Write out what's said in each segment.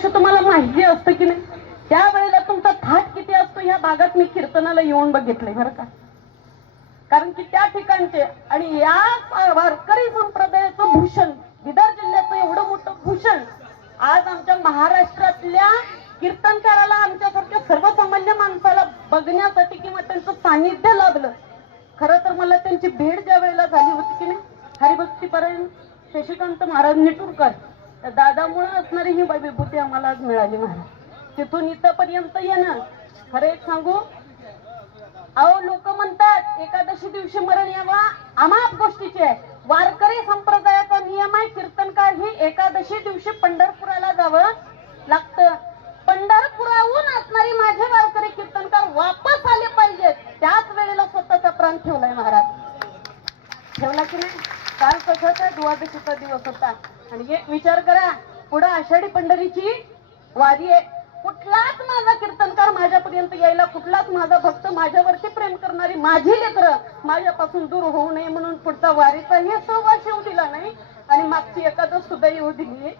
दिवशी तुम्हाला माहिती असतं की नाही, त्यावेळेला तुमचा थाट किती असतो ह्या भागात मी कीर्तनाला येऊन बघितलंय बरं का. कारण की त्या ठिकाणचे आणि या वारकरी संप्रदायाचं भूषण, बिदर जिल्ह्याचं एवढं मोठं भूषण आज आमच्या महाराष्ट्रातल्या कीर्तनकाराला, आमच्यासारख्या सर्वसामान्य माणसाला बघण्यासाठी किंवा त्यांचं सानिध्य लाभलं. खरं तर मला त्यांची भेट ज्या वेळेला झाली होती की नाही, हरिभक्तीपरायण शशिकांत महाराज निटूरकर त्या दादामुळे असणारी ही विभूती आम्हाला आज मिळाली महाराज. तिथून इथपर्यंत येणं, खरं एक सांगू, अहो लोक म्हणतात एकादशी दिवशी मरण यावा, अमाप गोष्टीची आहे. वारकरी संप्रदायाचा नियम आहे, कीर्तनकार ही एकादशी दिवशी पंढरपुराला जावं लागतं. पंढरपुराहून असणारी माझे वारकरी कीर्तनकार वापस आले पाहिजेत, त्याच वेळेला स्वतःचा प्राण ठेवलाय महाराज. ठेवला की नाही? काल कशाचा द्वादशीचा दिवस होता आणि एक विचार करा, पुढे आषाढी पंढरीची वारी आहे. कुठलाच माझा कीर्तनकार माझ्यापर्यंत यायला, कुठलाच माझा भक्त माझ्यावरती प्रेम करणारी माझी लेकरं माझ्यापासून दूर होऊ नये म्हणून पुढचा वारीचाही सहवास येऊ दिला नाही आणि मागची एकादश सुद्धा येऊ दिली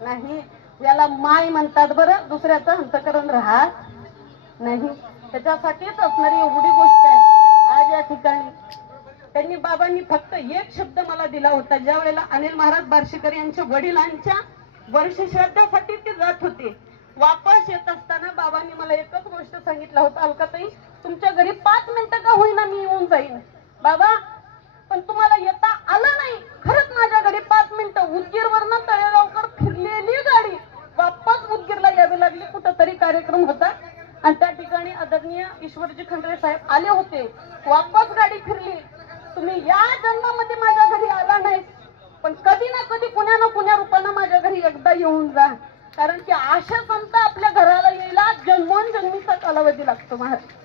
नाही. याला माय म्हणतात बरं, दुसऱ्याचं अंतकरण राहत नाही. त्याच्यासाठीच असणारी एवढी गोष्ट आहे. आज या ठिकाणी त्यांनी बाबांनी फक्त एक शब्द मला दिला होता, ज्या वेळेला अनिल महाराज बार्शीकर यांच्या वडिलांच्या वर्षश्राद्धासाठी ते जात होते. वापस येत असताना बाबांनी मला एकच गोष्ट सांगितलं होतं, अलकाताई तुमच्या घरी 5 मिनिटं का होईना मी येऊन जाईन बाबा, पण तुम्हाला येता आलं नाही. खरंच माझ्या घरी 5 मिनिटं, उदगीरवरनं तळेगावकर फिरलेली गाडी वापस उदगीरला यावी लागली. कुठंतरी कार्यक्रम होता आणि त्या ठिकाणी आदरणीय ईश्वरजी खंडरे साहेब आले होते. वापस गाडी फिरली. तुम्ही या जन्मामध्ये माझ्या घरी आला नाही, पण कधी ना कधी कुण्या ना कुण्या रूपानं माझ्या घरी एकदा येऊन जा. कारण की आशा संत आपल्या घराला यायला जन्मोनजन्मीचा कालावधी लागतो महाराज.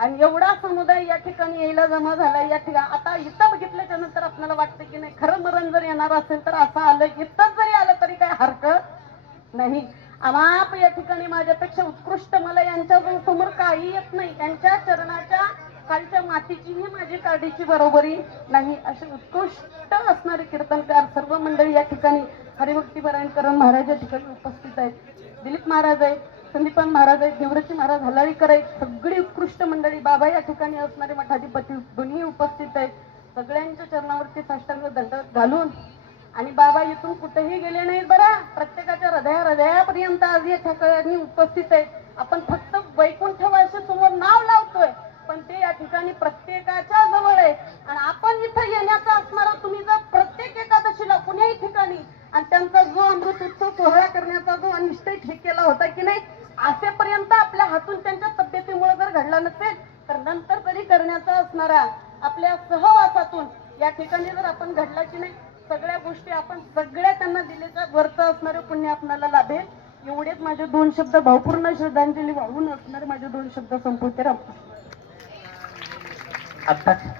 आणि एवढा समुदाय या ठिकाणी यायला जमा झाला. या ठिकाणी आता इथं बघितल्याच्या नंतर आपल्याला वाटतं की नाही, खरं मरण जर येणार असेल तर असं आलं, इथंच जरी आलं तरी काय हरकत नाही. आमाप या ठिकाणी माझ्यापेक्षा उत्कृष्ट मला यांच्या समोर काही येत नाही. त्यांच्या चरणाच्या खालच्या मातीचीही माझी काडीची बरोबरी नाही. असे उत्कृष्ट असणारे कीर्तनकार सर्व मंडळी या ठिकाणी हरिभक्तीपरायण महाराज या ठिकाणी उपस्थित आहेत. दिलीप महाराज आहेत, संदीपान महाराज आहेत, देवरची महाराज हलाळीकर आहेत. सगळी उत्कृष्ट मंडळी, बाबा या ठिकाणी असणारे मठाधिपती दोन्ही उपस्थित आहेत. सगळ्यांच्या चरणावरती साष्टांग दंडवत घालून, आणि बाबा इथून कुठेही गेले नाहीत बरं, प्रत्येकाच्या हृदयापर्यंत आज या ठिकाणी उपस्थित आहेत. आपण फक्त वैकुंठवासी समोर नाव लावतोय, पण ते या ठिकाणी प्रत्येकाच्या जवळ आहे. आणि आपण इथं येण्याचा असणारा, तुम्ही जर प्रत्येक एकादशीला कुण्याही ठिकाणी आणि त्यांचा जो अमृत उत्सव सोहळा करण्याचा जो निश्चय ठीक केला होता की नाही, असेपर्यंत आपल्या हातून त्यांच्या तब्येतीमुळे जर घडला नसेल तर नंतर तरी करण्याचा असणारा आपल्या सहवासातून या ठिकाणी जर आपण घडला की नाही, सगळ्या गोष्टी आपण सगळ्या त्यांना दिलेल्या वरचं असणारे पुण्य आपल्याला लाभेल. एवढेच माझे 2 शब्द भावपूर्ण श्रद्धांजली वाहून असणारे माझे 2 शब्द संपवते. आता